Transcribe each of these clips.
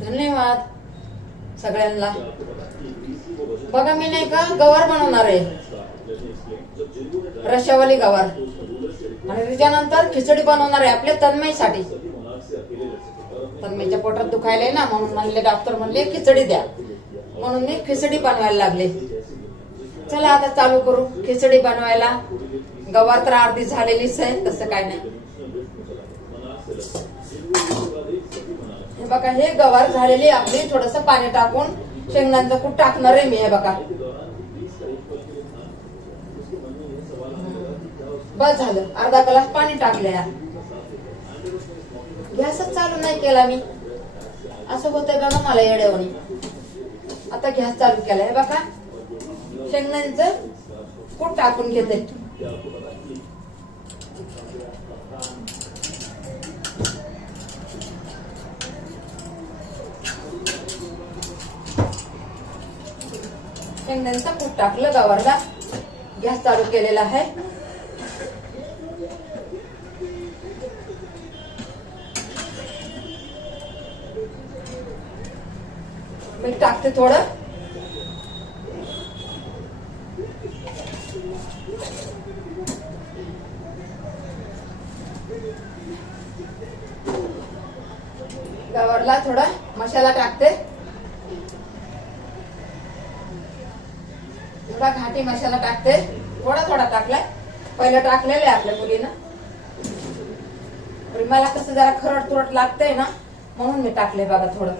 धन्यवाद सगळ्यांना. बघा मी नाही का गवार बनवणार आहे, रशावाली गवार, आणि त्याच्यानंतर खिचडी बनवणार आहे आपल्या तन्मयसाठी. तन्मयच्या पोटात दुखायलाय ना, म्हणून म्हणले डॉक्टर म्हणले खिचडी द्या, म्हणून मी खिचडी बनवायला लागले. चला आता चालू करू खिचडी बनवायला. गवार तर अर्धी झालेलीच आहे, तसं काय नाही. हे बघा हे गवार झालेली आपली, थोडस पाणी टाकून शेंगदाण्याचं कूट टाकणार आहे मी. हे बघा बस झालं, अर्धा ग्लास पाणी टाकले. गॅसच चालू नाही केला मी, असं होतंय बघा मला येड्यावानी. आता गॅस चालू केला. हे बघा शेंगदाण्याचं कूट टाकून घेते. शेंगदाण्याचं कूट टाकलं गवारला. गॅस चालू केलेला आहे. मीठ टाकते थोडं. गवारला थोडा मसाला टाकते, थोडा घाटी मसाला टाकते. थोडा थोडा टाकलाय, पहिलं टाकलेलं आहे आपल्या मुलीनं. मला कसं जरा खरट तुरट लागतंय ना, म्हणून मी टाकले बघा थोडं.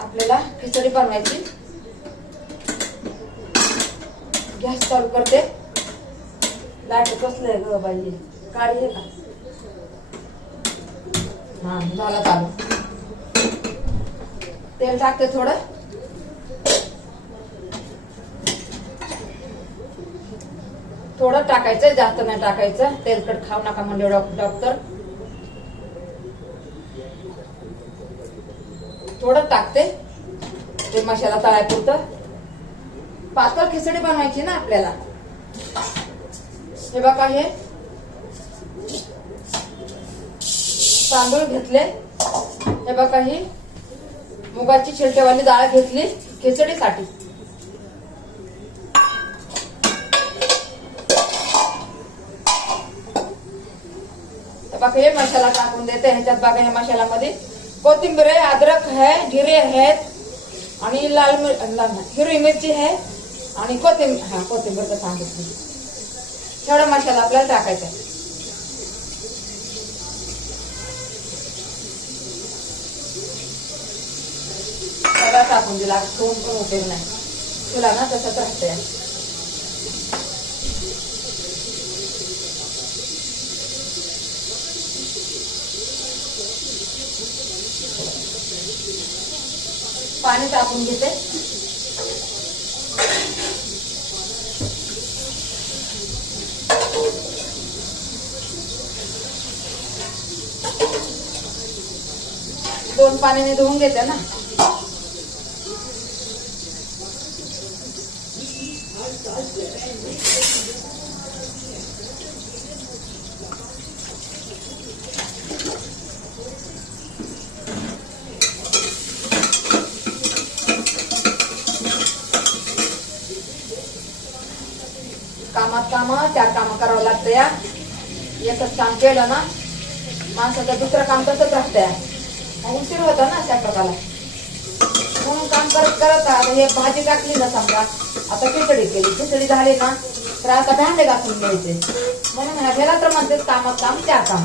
आपल्याला खिचडी बनवायची. गॅस चालू करते. लाईट कसलंय ग बाई, काळी आहे का? हा झाला चालू. तेल टाकते थोडं. थोडं टाकायचं, जास्त नाही टाकायचं. तेलकट खाऊ नका म्हणजे डॉक्टर. थोडं टाकते ते मसाला तळायपुरतं. पातळ खिचडी बनवायची ना आपल्याला. हे बघा हे तांदूळ घेतले. हे बघा ही मुगाची छिलटेवाली डाळ घेतली खिचडीसाठी. बघा हे मसाला टाकून देते ह्याच्यात. बघा ह्या मसाल्यामध्ये कोथिंबीर आहे, अद्रक आहे, जिरे आहेत, आणि लाल हिरवी मिरची आहे, आणि कोथिंबीर. हा कोथिंबीर तर सांगितली. थोडा मसाला आपल्याला टाकायचा आहे. सगळा टाकून दिला, ठेवून पण उपयोग नाही. तुला ना तसंच राहतंय. पाणी टाकून घेते. दोन पाण्याने धुवून घेते ना. चार काम करावं लागतं या. एकच काम केलं ना माणसाचं दुसरं काम तसंच राहतंय. उशीर होता ना स्वयंपाकाला, म्हणून काम करत करत हे भाजी टाकली ना समजा, आता खिचडी केली, खिचडी झाली ना तर आता भांडे घासून घ्यायचे. म्हणून ह्याला तर म्हणते कामात काम चार काम.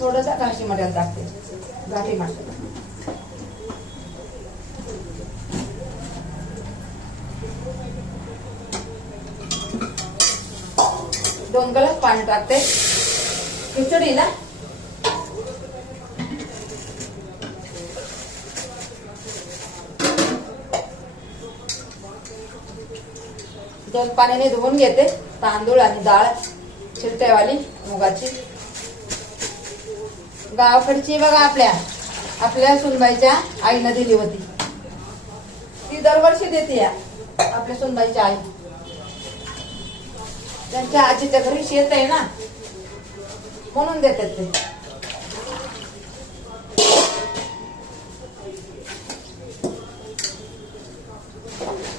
थोडंसं घाशी मटेरियल टाकते, घाटी मटेरियल. दोन ग्लास पाणी टाकते. खिचडी ना दोन पाण्याने धुवून घेते. तांदूळ आणि डाळ छिलटेवाली मुगाची गावाकडची बघा आपल्या सुनबाईच्या आईनं दिली होती. ती दरवर्षी देते या आपल्या सुनबाईच्या आई. त्यांच्या आजीच्या घरी शेत आहे ना, म्हणून देतात ते.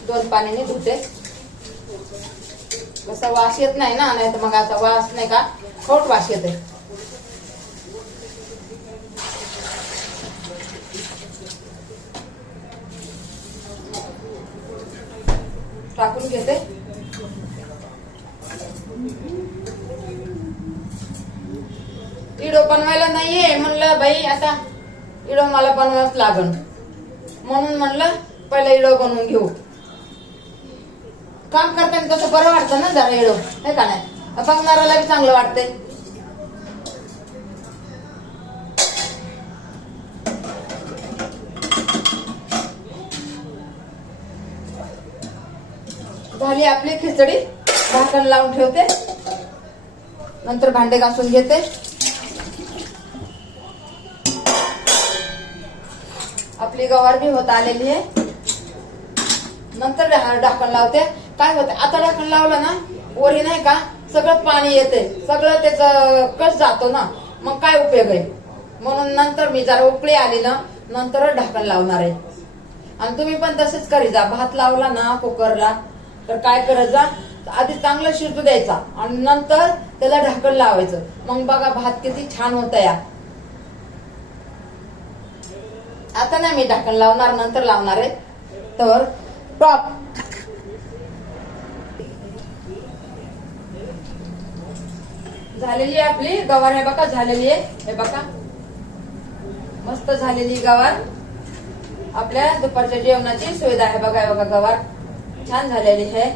दोन पाण्याने धुते, कसा वास येत नाही ना, नाही तर मग असा वास नाही का खोट वास येते. टाकून घेते. इडो बनवायला नाहीये म्हणलं बाई, आता इडो मला बनवावंच लागन, म्हणून म्हणलं पहिला इडो बनवून घेऊ. काम करताना कसं बरं वाटतं ना जरा इडो, हे का नाही, बघणाऱ्याला बी चांगलं वाटतंय. झाली आपली खिचडी, झाकण लावून ठेवते. नंतर भांडे घासून घेते. आपली गवार भी होत आलेली आहे. नंतर ढाकण लावते. काय होते, आता ढाकण लावलं ना वरी नाही का सगळं पाणी येते, सगळं त्याच कस जातो ना, मग काय उपयोग आहे. म्हणून नंतर मी जरा उकळी आली ना नंतर ढाकण लावणार आहे. आणि तुम्ही पण तसेच करी जा. भात लावला ना कुकरला तर काय करत जा, आधी चांगलं शिजू द्यायचा आणि नंतर त्याला ढाकण लावायचं. मग बघा भात किती छान होता या. आता नाही मी ढाकण लावणार, नंतर लावणार आहे. तर टॉप झालेली आपली गवार, हे बघा झालेली आहे, हे बघा मस्त झालेली गवार. आपल्या दुपारच्या जेवणाची सुविधा आहे. बघा हे बघा गवार छान झालेली आहे.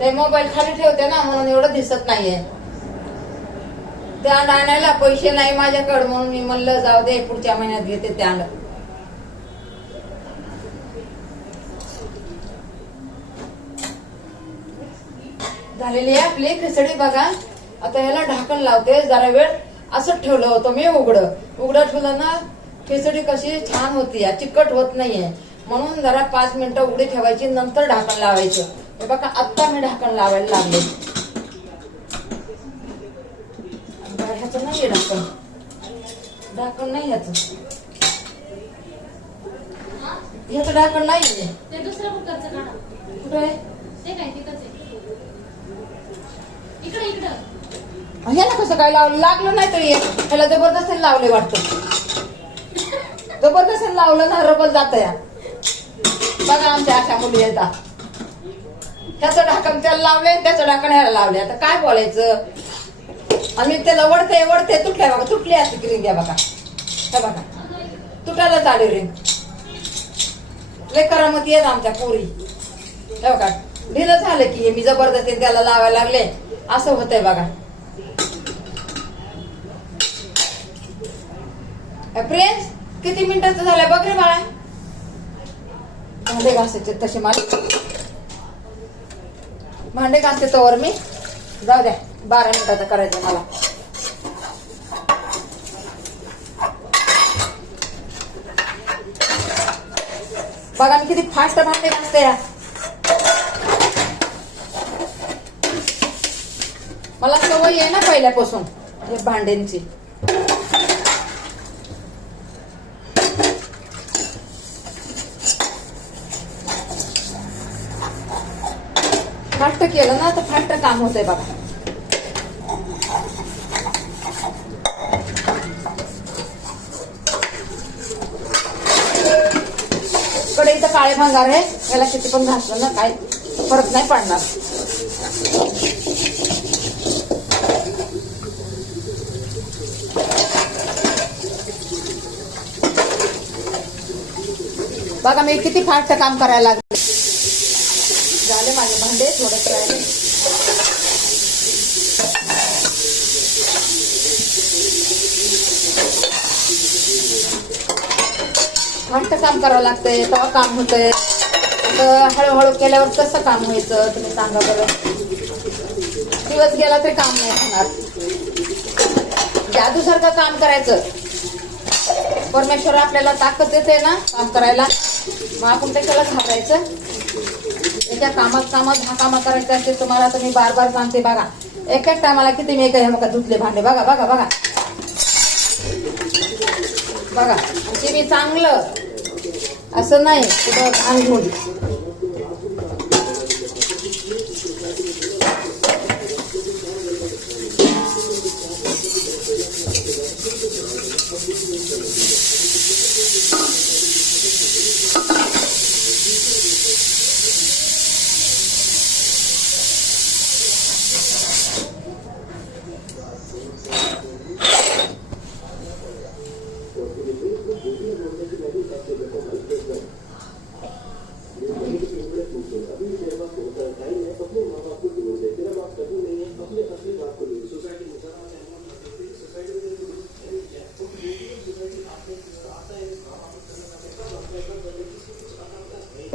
ते मोबाईल खाली ठेवते ना म्हणून एवढं दिसत नाहीये. ते अंड आणायला पैसे नाही माझ्याकडे, म्हणून मी म्हणलं जाऊ दे पुढच्या महिन्यात घेते ते अंड. झालेली आहे आपली खिचडी बघा. आता ह्याला ढाकण लावते. जरा वेळ असंच ठेवलं होतं मी उघडं ठेवलं ना, खिचडी कशी छान होती, चिकट होत नाहीये. म्हणून जरा 5 मिनिटं उघडी ठेवायची, नंतर ढाकण लावायचं. हे बघा आता मी ढाकण लावायला लागले. ह्याचं नाहीये ढाकण नाही ह्याचं ढाकण नाहीये. कुठं आहे ह्याला कसं काय लावलं, लागलं नाही तरी ह्याला जबरदस्तीने लावले वाटतं. जबरदस्तीने लावलं ना रबल जात या. बघा आमच्या अशा मुली येतात, त्याचं ढाकण त्याला लावले, त्याचं ढाकण ह्याला लावले. आता काय बोलायचं. आम्ही त्याला वडते तुटल्या बघा, तुटली असते रिंग घ्या बघा, हे बघा तुटायला चालू रिंग. लय करामती येत आमच्या पोरी. हे बघा ढिलं झालं की मी जबरदस्तीने त्याला लावायला लागले, असं होतंय बघा. फ्रेंड्स किती मिनिटाचं झालंय बघ रे बाळा. भांडे घासायचे तसे मला, भांडे घासते तोवर मी. जाऊ द्या 12 मिनिटाचं करायचं मला. बघा मी किती फास्ट भांडे घासते या. मला सवय आहे ना पहिल्यापासून हे भांड्यांची. फास्ट केलं ना तर फास्ट काम होतंय बघा. कढईचं काळे भंगार आहे, याला किती पण घासलं ना काय फरक नाही पडणार. बघा मी किती फास्ट काम करायला लागले. झाले माझे भांडे थोडं राहिले. फास्ट काम करावं लागतंय तेव्हा काम होतंय. आता हळूहळू केल्यावर कसं काम व्हायचं तुम्ही सांगा बरं. दिवस गेला तरी काम नाही होणार. जादूसारखं काम करायचं. परमेश्वर आपल्याला ताकद देते ना काम करायला, मग आपण त्याच्याला घाबरायचं. त्याच्या कामात हा कामं करायचं असते तुम्हाला. तर मी बार बार सांगते बघा, एक एक टायमाला किती मी काय मग धुतले भांडे बघा बघा बघा बघा. ते मी चांगलं असं नाही कुठं घाण घेऊन.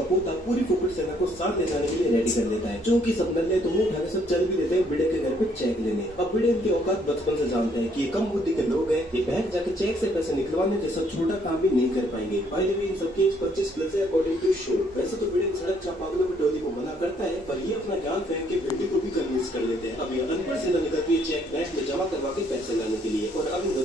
पोता पूरी फोकट सेना को साथ ले जाने के लिए रेडी कर लेता है. चूंकि सब नल्ले तो मुंह उठाने सब चल भी देते हैं बिड़े के घर पे चेक लेने. अब बिड़े इनकी औकात बचपन से जानते हैं कि ये कम बुद्धि के लोग हैं. ये बैंक जाके चेक से पैसे निकलवाने जैसा छोटा काम भी नहीं कर पाएंगे. बाय द वे इन सबकी एज 25+ है अकॉर्डिंग टू शो. वैसे तो बिड़े सड़क छापागलों की टोली को मना करता है, पर ये अपना ज्ञान फेंक के भिंडी को भी कन्विंस कर लेते हैं. अब ये अनपढ़ से निकल के चेक बैंक में जमा करवा के पैसे लाने के लिए. और अब इन